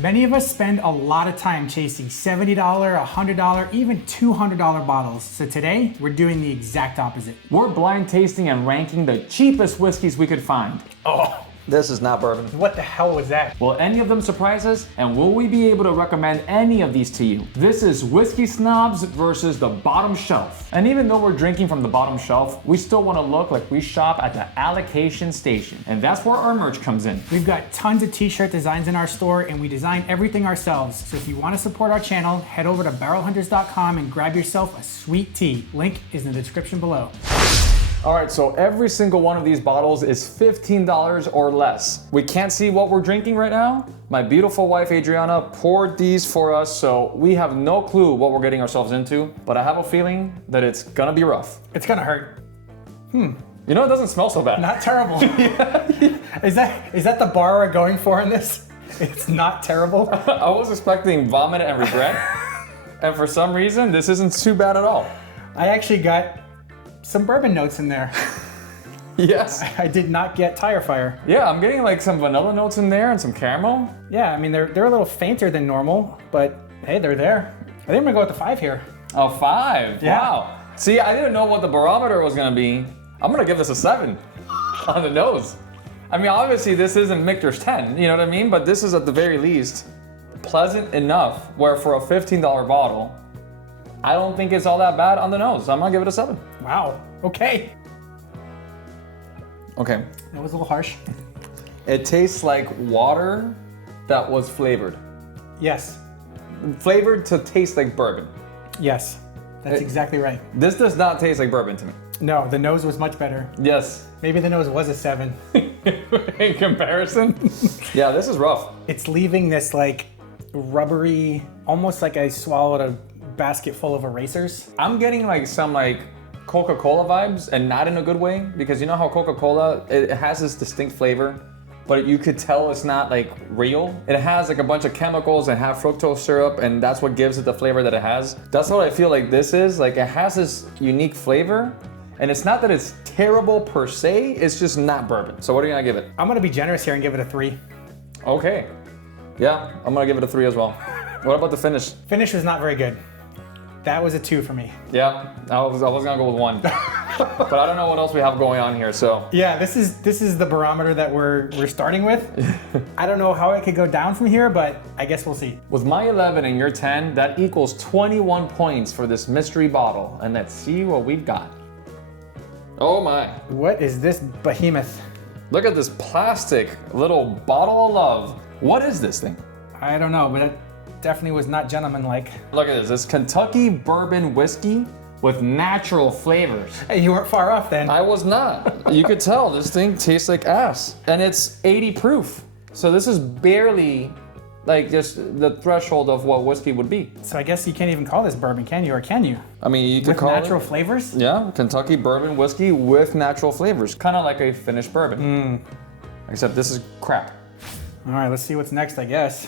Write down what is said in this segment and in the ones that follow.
Many of us spend a lot of time chasing $70, $100, even $200 bottles. So today, we're doing the exact opposite. We're blind tasting and ranking the cheapest whiskeys we could find. Oh, This is not bourbon. what the hell was that? Will any of them surprise us? And will we be able to recommend any of these to you? This is Whiskey Snobs versus the bottom shelf. And even though we're drinking from the bottom shelf, we still want to look like we shop at the allocation station. And that's where our merch comes in. We've got tons of t-shirt designs in our store and we design everything ourselves. So if you want to support our channel, head over to barrelhunters.com and grab yourself a sweet tea. Link is in the description below. All right, so every single one of these bottles is $15 or less. We can't see what we're drinking right now. My beautiful wife, Adriana, poured these for us, so we have no clue what we're getting ourselves into, but I have a feeling that it's gonna be rough. It's gonna hurt. You know, it doesn't smell so bad. Not terrible. Is that the bar we're going for in this? It's not terrible. I was expecting vomit and regret, and for some reason, this isn't too bad at all. I actually got some bourbon notes in there. Yes. I did not get tire fire. Yeah, I'm getting like some vanilla notes in there and some caramel. Yeah, I mean, they're a little fainter than normal, but hey, they're there. I think I'm gonna go with the 5 here. Oh, 5. Yeah. Wow. See, I didn't know what the barometer was gonna be. I'm gonna give this a 7 on the nose. I mean, obviously this isn't Michter's 10, you know what I mean? But this is at the very least pleasant enough where for a $15 bottle, I don't think it's all that bad on the nose. I'm gonna give it a 7. Wow, okay. Okay. That was a little harsh. It tastes like water that was flavored. Yes, Flavored to taste like bourbon. yes, that's exactly right. This does not taste like bourbon to me. No, the nose was much better. Yes. Maybe the nose was a 7. In comparison? Yeah, this is rough. It's leaving this like rubbery, almost like I swallowed a basket full of erasers. I'm getting like some like Coca-Cola vibes, and not in a good way, because you know how Coca-Cola, it has this distinct flavor, but you could tell it's not like real. It has like a bunch of chemicals and have fructose syrup, and that's what gives it the flavor that it has. That's what I feel like this is. Like it has this unique flavor, and it's not that it's terrible per se, it's just not bourbon. So what are you gonna give it? I'm gonna be generous here and give it a 3. Okay. Yeah, I'm gonna give it a 3 as well. What about the finish? Finish was not very good. That was a 2 for me. Yeah, I was gonna go with 1. But I don't know what else we have going on here, so. Yeah, this is the barometer that we're starting with. I don't know how it could go down from here, but I guess we'll see. With my 11 and your 10, that equals 21 points for this mystery bottle. And let's see what we've got. Oh my. What is this behemoth? Look at this plastic little bottle of love. What is this thing? I don't know, but it definitely was not gentlemanlike. Look at this. It's Kentucky bourbon whiskey with natural flavors. Hey, you weren't far off then. I was not. You could tell this thing tastes like ass. And it's 80 proof. So this is barely like just the threshold of what whiskey would be. So I guess you can't even call this bourbon, can you? Or can you? I mean, you could With call natural it, flavors? yeah, Kentucky bourbon whiskey with natural flavors. Kind of like a finished bourbon. Except this is crap. All right, let's see what's next, I guess.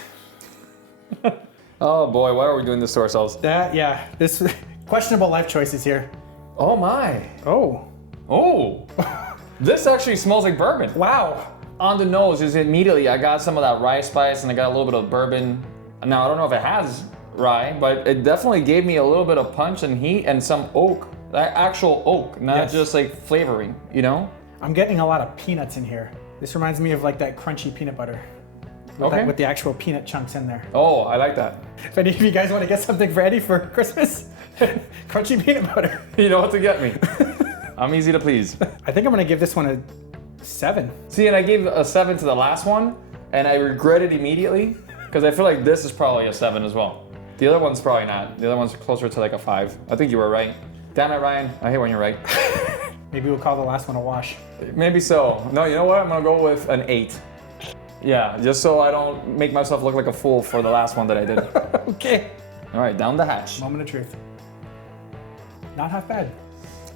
Oh boy, why are we doing this to ourselves? This questionable life choices here. Oh my. Oh, Oh. This actually smells like bourbon. wow. On the nose is immediately, I got some of that rye spice and I got a little bit of bourbon. Now I don't know if it has rye, but it definitely gave me a little bit of punch and heat and some oak. That actual oak, not Yes. just like flavoring, you know? I'm getting a lot of peanuts in here. This reminds me of like that crunchy peanut butter. With the actual peanut chunks in there. Oh, I like that. If any of you guys want to get something for Eddie for Christmas, crunchy peanut butter. You know what to get me. I'm easy to please. I think I'm gonna give this one a 7. See, and I gave a 7 to the last one, and I regret it immediately, because I feel like this is probably a 7 as well. The other one's probably not. The other one's closer to like a 5. I think you were right. Damn it, Ryan. I hate when you're right. Maybe we'll call the last one a wash. Maybe so. No, you know what? I'm gonna go with an 8. Yeah, just so I don't make myself look like a fool for the last one that I did. Okay. All right, down the hatch. Moment of truth. Not half bad.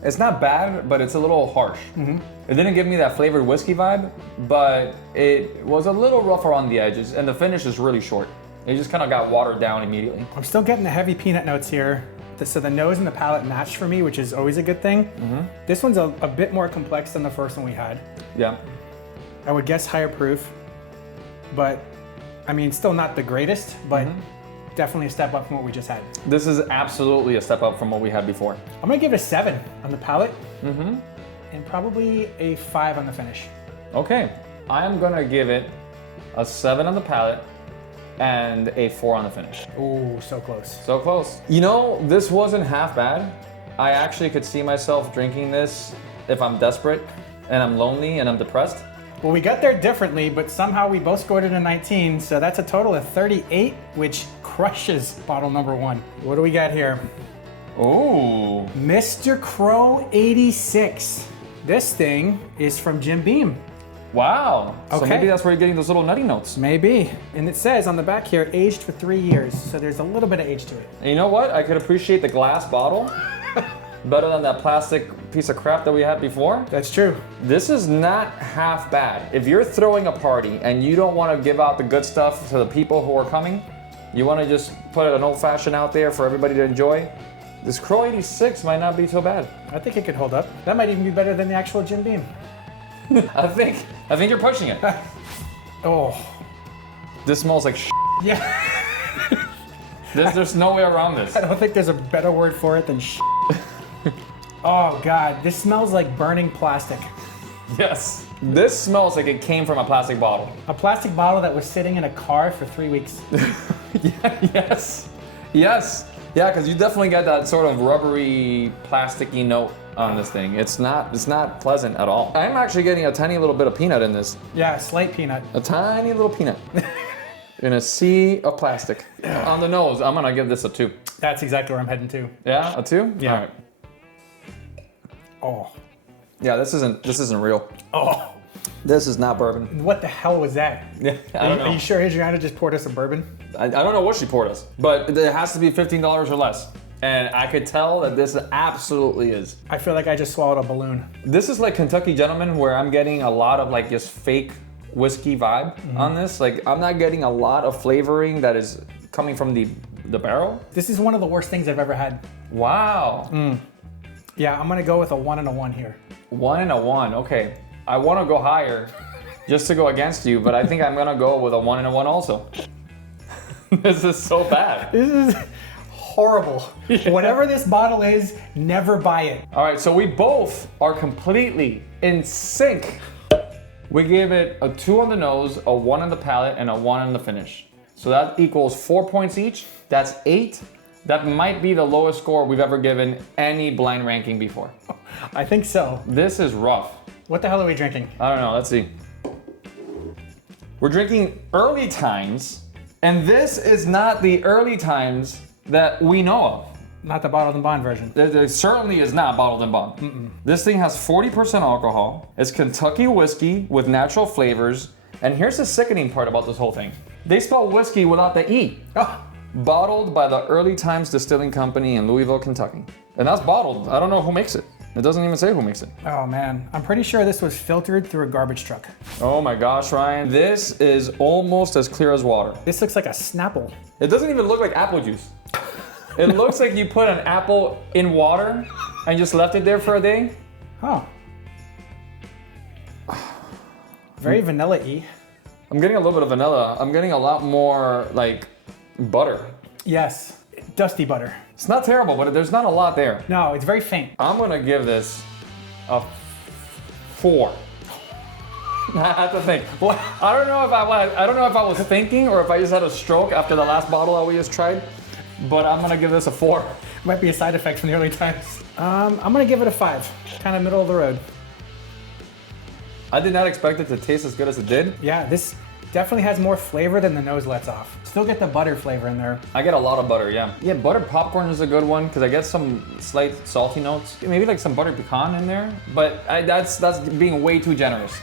It's not bad, but it's a little harsh. It didn't give me that flavored whiskey vibe, but it was a little rough around the edges, and the finish is really short. It just kind of got watered down immediately. I'm still getting the heavy peanut notes here. So the nose and the palate matched for me, which is always a good thing. This one's a bit more complex than the first one we had. Yeah. I would guess higher proof, but I mean, still not the greatest, but definitely a step up from what we just had. This is absolutely a step up from what we had before. I'm gonna give it a 7 on the palate, and probably a 5 on the finish. Okay, I'm gonna give it a 7 on the palate and a 4 on the finish. Ooh, so close. So close. You know, this wasn't half bad. I actually could see myself drinking this if I'm desperate and I'm lonely and I'm depressed. Well, we got there differently, but somehow we both scored it a 19, so that's a total of 38, which crushes bottle number 1. What do we got here? Ooh. Mr. Crow 86. This thing is from Jim Beam. Wow. So Okay. maybe that's where you're getting those little nutty notes. Maybe. And it says on the back here, aged for 3 years, so there's a little bit of age to it. And you know what? I could appreciate the glass bottle better than that plastic piece of crap that we had before. That's true. This is not half bad. If you're throwing a party and you don't want to give out the good stuff to the people who are coming, you want to just put an old fashioned out there for everybody to enjoy, this Crow 86 might not be so bad. I think it could hold up. That might even be better than the actual Jim Beam. I think you're pushing it. Oh. This smells like shit. Yeah. There's no way around this. I don't think there's a better word for it than Oh God, this smells like burning plastic. Yes. This smells like it came from a plastic bottle. A plastic bottle that was sitting in a car for 3 weeks. Yes. Yes. Yeah, because you definitely get that sort of rubbery, plasticky note on this thing. It's not pleasant at all. I'm actually getting a tiny little bit of peanut in this. Yeah, slight peanut. A tiny little peanut. In a sea of plastic. On the nose, I'm gonna give this a 2. That's exactly where I'm heading to. Yeah, a 2? Yeah. All right. Oh. Yeah, this isn't real. Oh. This is not bourbon. What the hell was that? Yeah, I don't know. Are you sure Adriana just poured us a bourbon? I don't know what she poured us, but it has to be $15 or less. And I could tell that this absolutely is. I feel like I just swallowed a balloon. This is like Kentucky Gentleman, where I'm getting a lot of like just fake whiskey vibe on this. Like I'm not getting a lot of flavoring that is coming from the barrel. This is one of the worst things I've ever had. Wow. Yeah, I'm gonna go with a 1 and a 1 here. 1 and a 1. Okay. I want to go higher just to go against you, but I think I'm gonna go with a 1 and a 1 also. This is so bad. This is horrible. Whatever this bottle is, never buy it. All right, so we both are completely in sync. We gave it a 2 on the nose, a 1 on the palate, and a 1 on the finish. So that equals 4 points each. That's 8. That might be the lowest score we've ever given any blind ranking before. I think so. This is rough. What the hell are we drinking? I don't know, let's see. We're drinking Early Times, and this is not the Early Times that we know of. Not the bottled and bond version. It certainly is not bottled and bond. This thing has 40% alcohol. It's Kentucky whiskey with natural flavors. And here's the sickening part about this whole thing. They spell whiskey without the E. Oh. Bottled by the Early Times Distilling Company in Louisville, Kentucky. And that's bottled. I don't know who makes it. It doesn't even say who makes it. Oh man, I'm pretty sure this was filtered through a garbage truck. Oh my gosh, Ryan. This is almost as clear as water. This looks like a Snapple. It doesn't even look like apple juice. It looks like you put an apple in water and just left it there for a day. Oh. Very vanilla-y. I'm getting a little bit of vanilla. I'm getting a lot more like butter. Yes, dusty butter. It's not terrible, but there's not a lot there. No, it's very faint. I'm gonna give this a 4. I have to think. Well, I don't know if I was thinking or if I just had a stroke after the last bottle that we just tried, but I'm gonna give this a 4. Might be a side effect from the Early Times. I'm gonna give it a 5. Kind of middle of the road. I did not expect it to taste as good as it did. Yeah, this definitely has more flavor than the nose lets off. Still get the butter flavor in there. I get a lot of butter, yeah. Yeah, buttered popcorn is a good one because I get some slight salty notes. Maybe like some buttered pecan in there, but that's being way too generous.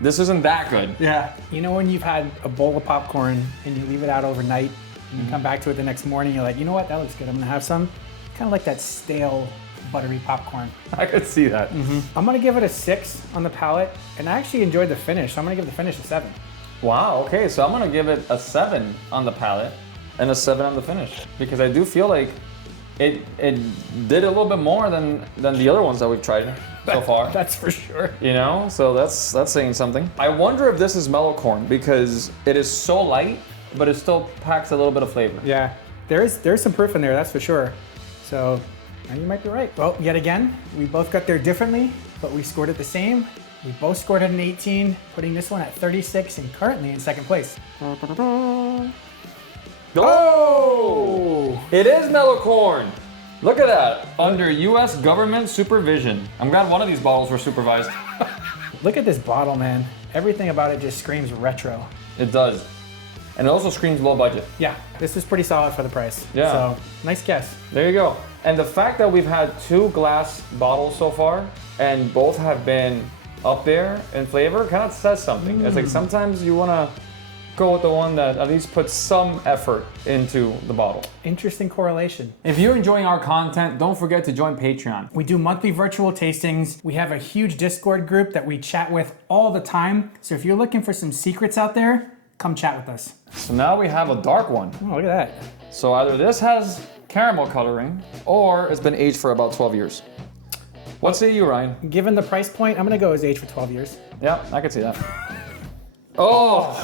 This isn't that good. Yeah. You know when you've had a bowl of popcorn and you leave it out overnight and you come back to it the next morning, you're like, you know what, that looks good, I'm gonna have some. Kind of like that stale, buttery popcorn. I could see that. I'm gonna give it a 6 on the palate, and I actually enjoyed the finish, so I'm gonna give the finish a 7. Wow, okay, so I'm gonna give it a 7 on the palate and a 7 on the finish because I do feel like it did a little bit more than the other ones that we've tried so far. That's for sure. You know, so that's saying something. I wonder if this is Mellow Corn because it is so light but it still packs a little bit of flavor. Yeah, there's some proof in there, that's for sure. So, and you might be right. Well, yet again, we both got there differently, but we scored it the same. We both scored at an 18, putting this one at 36 and currently in second place. Oh! It is Mellow Corn. Look at that. Under U.S. government supervision. I'm glad one of these bottles were supervised. Look at this bottle, man. Everything about it just screams retro. It does. And it also screams low budget. Yeah, this is pretty solid for the price. Yeah. So, nice guess. There you go. And the fact that we've had 2 glass bottles so far, and both have been up there in flavor, kind of says something. It's like sometimes you want to go with the one that at least puts some effort into the bottle. Interesting correlation. If you're enjoying our content, don't forget to join Patreon. We do monthly virtual tastings. We have a huge Discord group that we chat with all the time. So if you're looking for some secrets out there, come chat with us. So now we have a dark one. Oh, look at that. So either this has caramel coloring or it's been aged for about 12 years. What say you, Ryan? Given the price point, I'm gonna go as age for 12 years. Yeah, I can see that. Oh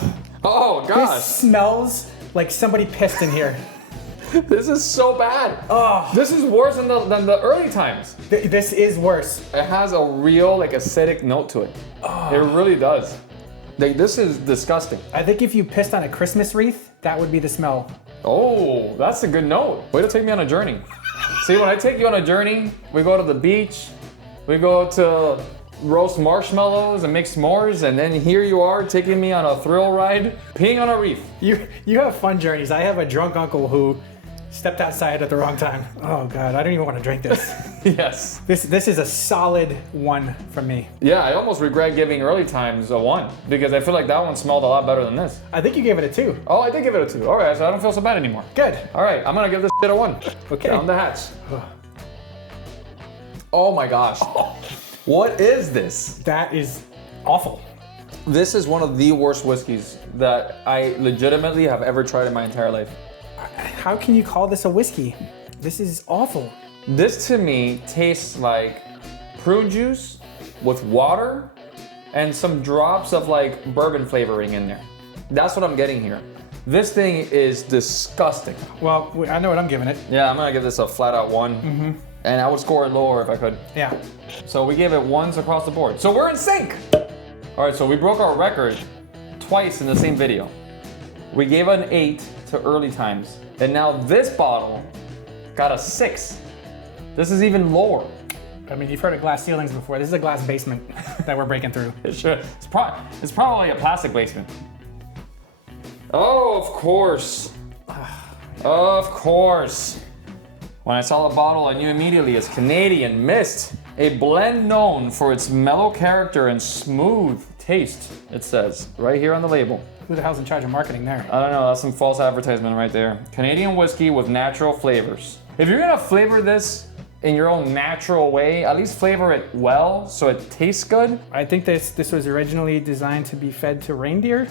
This gosh. smells like somebody pissed in here. This is so bad. Oh, This is worse than the early times. this is worse. It has a real like acidic note to it. It really does. Like, this is disgusting. I think if you pissed on a Christmas wreath, that would be the smell. Oh, that's a good note. Way to take me on a journey. See, when I take you on a journey, we go to the beach, we go to roast marshmallows and make s'mores, and then here you are taking me on a thrill ride, peeing on a reef. You have fun journeys. I have a drunk uncle who stepped outside at the wrong time. Oh God, I don't even want to drink this. Yes. This is a solid 1 from me. Yeah, I almost regret giving early times a 1 because I feel like that one smelled a lot better than this. I think you gave it a 2. Oh, I did give it a 2. All right, so I don't feel so bad anymore. Good. All right, I'm gonna give this shit a 1. Okay. Down the hatch. Oh my gosh. What is this? That is awful. This is one of the worst whiskeys that I legitimately have ever tried in my entire life. How can you call this a whiskey? This is awful. This to me tastes like prune juice with water and some drops of like bourbon flavoring in there. That's what I'm getting here. This thing is disgusting. Well, I know what I'm giving it. Yeah, I'm gonna give this a flat out 1. And I would score it lower if I could. Yeah. So we gave it 1s across the board. So we're in sync. All right, so we broke our record twice in the same video. We gave an 8 to early times. And now this bottle got a 6. This is even lower. I mean, you've heard of glass ceilings before. This is a glass basement that we're breaking through. It's probably a plastic basement. Oh, of course. Of course. When I saw the bottle, I knew immediately it's Canadian Mist, a blend known for its mellow character and smooth taste, it says right here on the label. Who the hell's in charge of marketing there? I don't know, that's some false advertisement right there. Canadian whiskey with natural flavors. If you're gonna flavor this in your own natural way, at least flavor it well so it tastes good. I think this was originally designed to be fed to reindeer,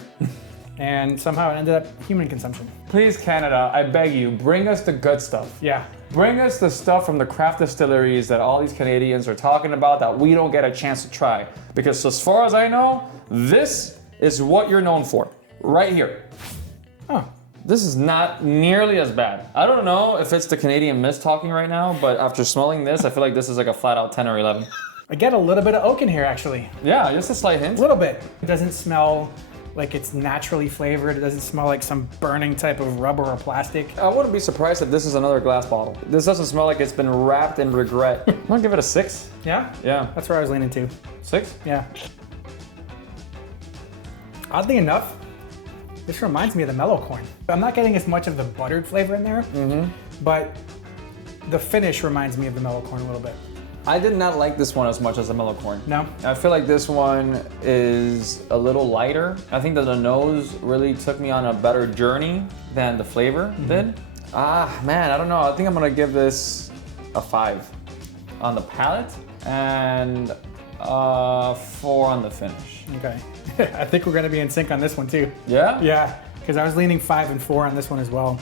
and somehow it ended up human consumption. Please, Canada, I beg you, bring us the good stuff. Yeah. Bring us the stuff from the craft distilleries that all these Canadians are talking about that we don't get a chance to try. Because as far as I know, this is what you're known for, right here. Oh. This is not nearly as bad. I don't know if it's the Canadian Mist talking right now, but after smelling this, I feel like this is like a flat out 10 or 11. I get a little bit of oak in here, actually. Yeah, just a slight hint. A little bit. It doesn't smell like it's naturally flavored. It doesn't smell like some burning type of rubber or plastic. I wouldn't be surprised if this is another glass bottle. This doesn't smell like it's been wrapped in regret. I'm gonna give it a 6. Yeah? Yeah. That's where I was leaning to. 6? Yeah. Oddly enough, this reminds me of the Mellow Corn. I'm not getting as much of the buttered flavor in there, but the finish reminds me of the Mellow Corn a little bit. I did not like this one as much as the Mellow Corn. No? I feel like this one is a little lighter. I think that the nose really took me on a better journey than the flavor did. Ah, man, I don't know. I think I'm gonna give this a 5 on the palate and 4 on the finish. Okay. I think we're gonna be in sync on this one too. Yeah? Yeah, because I was leaning 5 and 4 on this one as well.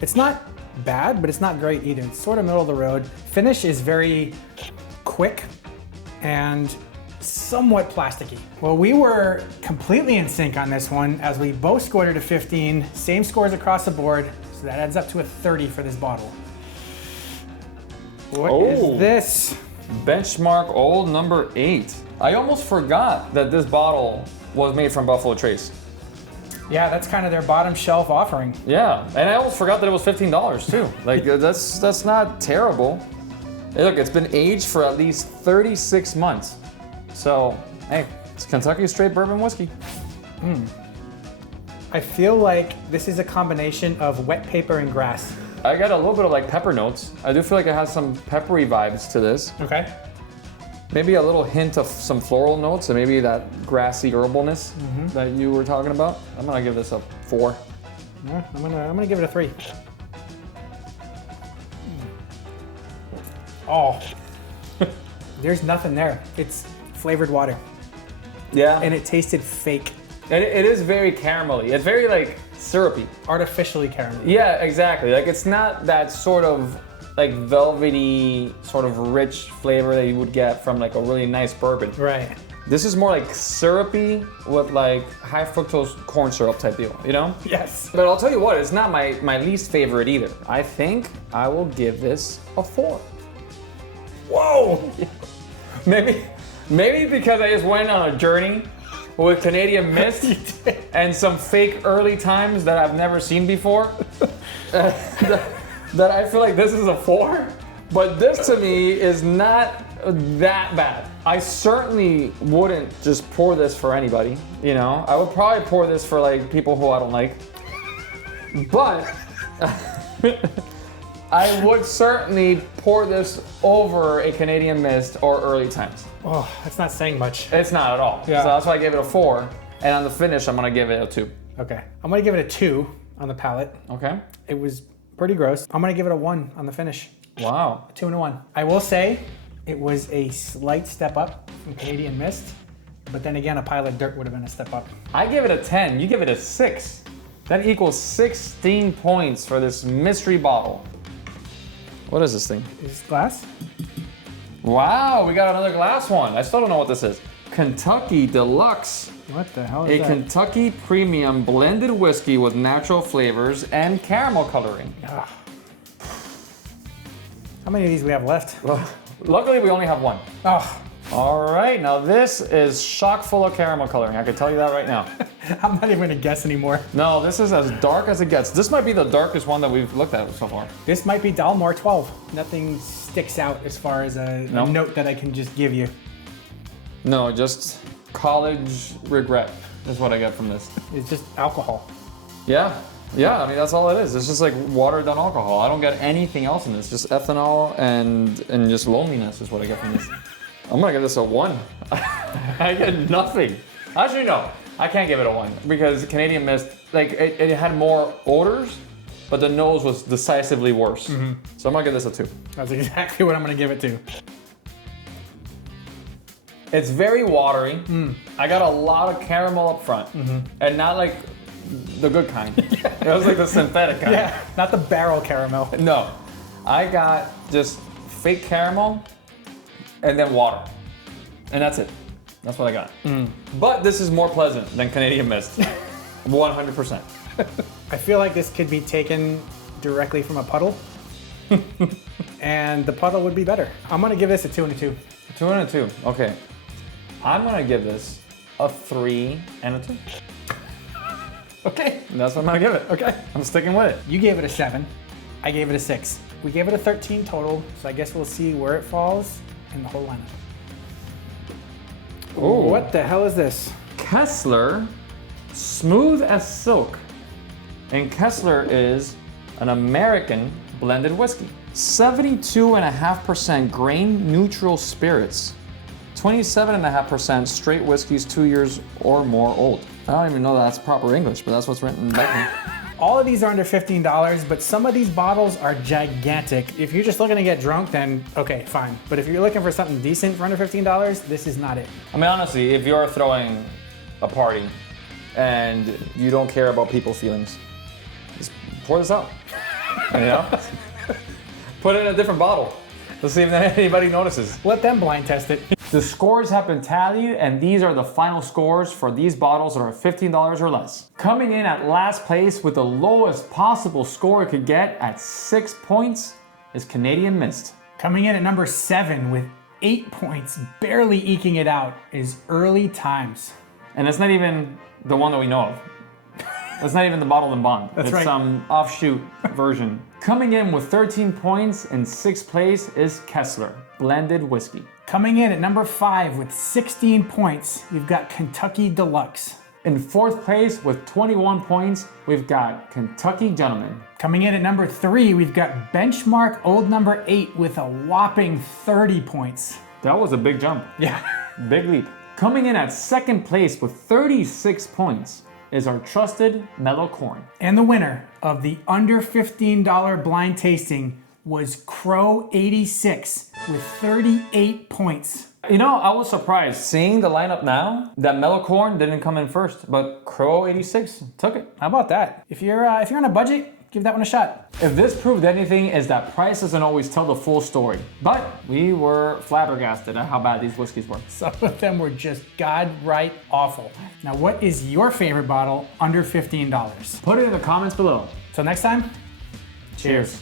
It's not bad, but it's not great either. It's sort of middle of the road. Finish is very quick and somewhat plasticky. Well, we were completely in sync on this one as we both scored it a 15, same scores across the board, so that adds up to a 30 for this bottle. What is this? Benchmark Old number 8. I almost forgot that this bottle was made from Buffalo Trace. Yeah, that's kind of their bottom shelf offering. Yeah, and I almost forgot that it was $15 too. Like that's not terrible. Hey, look, it's been aged for at least 36 months. So, hey, it's Kentucky straight bourbon whiskey. I feel like this is a combination of wet paper and grass. I got a little bit of like pepper notes. I do feel like it has some peppery vibes to this. Okay. Maybe a little hint of some floral notes and maybe that grassy herbalness that you were talking about. I'm gonna give this a 4. Yeah, I'm gonna give it a 3. Oh, there's nothing there. It's flavored water, Yeah, and it tasted fake, and it is very caramelly. It's very like syrupy. artificially caramel. Yeah, exactly. Like it's not that sort of like velvety, sort of rich flavor that you would get from like a really nice bourbon. Right. This is more like syrupy with like high fructose corn syrup type deal, you know? Yes. But I'll tell you what, it's not my least favorite either. I think I will give this a 4. Whoa. Maybe because I just went on a journey with Canadian Mist and some fake early times that I've never seen before. That I feel like this is a 4. But this to me is not that bad. I certainly wouldn't just pour this for anybody, you know? I would probably pour this for like people who I don't like. But I would certainly pour this over a Canadian Mist or early times. Oh, that's not saying much. It's not at all. Yeah. So that's why I gave it a 4. And on the finish, I'm gonna give it a 2. Okay. I'm gonna give it a 2 on the palate. Okay. It was pretty gross. I'm gonna give it a 1 on the finish. Wow. 2 and a 1. I will say it was a slight step up from Canadian Mist, but then again, a pile of dirt would have been a step up. I give it a 10. You give it a 6. That equals 16 points for this mystery bottle. What is this thing? Is this glass? Wow, we got another glass one. I still don't know what this is. Kentucky Deluxe. What the hell A is that? Kentucky premium blended whiskey with natural flavors and caramel coloring. Ugh. How many of these we have left? Luckily, we only have 1. Oh, All right, now this is chock full of caramel coloring. I can tell you that right now. I'm not even gonna guess anymore. No, this is as dark as it gets. This might be the darkest one that we've looked at so far. This might be Dalmore 12. Nothing sticks out as far as a Nope. note that I can just give you. No, just college regret is what I get from this. It's just alcohol. Yeah, I mean, that's all it is. It's just like watered down alcohol. I don't get anything else in this. Just ethanol and just loneliness is what I get from this. I'm gonna give this a 1. I get nothing. Actually, no, I can't give it a 1 because Canadian Mist, like it had more odors, but the nose was decisively worse. So I'm gonna give this a 2. That's exactly what I'm gonna give it to. It's very watery. I got a lot of caramel up front, and not like the good kind. It was like the synthetic kind. Yeah, not the barrel caramel. No, I got just fake caramel and then water, and that's it. That's what I got. But this is more pleasant than Canadian Mist, 100%. I feel like this could be taken directly from a puddle, and the puddle would be better. I'm gonna give this a 2 and a 2. 2 and a 2. Okay, I'm gonna give this a 3 and a 2. Okay. And that's what I'm gonna give it. Okay. I'm sticking with it. You gave it a 7. I gave it a 6. We gave it a 13 total, so I guess we'll see where it falls in the whole lineup. Ooh. What the hell is this? Kessler, smooth as silk. And Kessler is an American blended whiskey. 72.5% grain neutral spirits. 27.5% straight whiskeys 2 years or more old. I don't even know that's proper English, but that's what's written back there. All of these are under $15, but some of these bottles are gigantic. If you're just looking to get drunk, then okay, fine. But if you're looking for something decent for under $15, this is not it. I mean, honestly, if you're throwing a party and you don't care about people's feelings, just pour this out. You know? Put it in a different bottle. Let's see if anybody notices. Let them blind test it. The scores have been tallied, and these are the final scores for these bottles that are $15 or less. Coming in at last place with the lowest possible score it could get at 6 points is Canadian Mist. Coming in at number 7 with 8 points, barely eking it out, is Early Times. And it's not even the one that we know of. It's not even the bottled and bond. That's it's right. some offshoot version. Coming in with 13 points in 6th place is Kessler, blended whiskey. Coming in at number 5 with 16 points, we've got Kentucky Deluxe. In 4th place with 21 points, we've got Kentucky Gentleman. Coming in at number 3, we've got Benchmark Old Number 8 with a whopping 30 points. That was a big jump. Yeah. Big leap. Coming in at 2nd place with 36 points is our trusted Mellow Corn. And the winner of the under $15 blind tasting was Crow 86 with 38 points. You know, I was surprised seeing the lineup now that Mellow Corn didn't come in first, but Crow 86 took it. How about that? If you're on a budget, give that one a shot. If this proved anything, is that price doesn't always tell the full story. But we were flabbergasted at how bad these whiskeys were. Some of them were just godright awful. Now, what is your favorite bottle under $15? Put it in the comments below. Till next time, Cheers.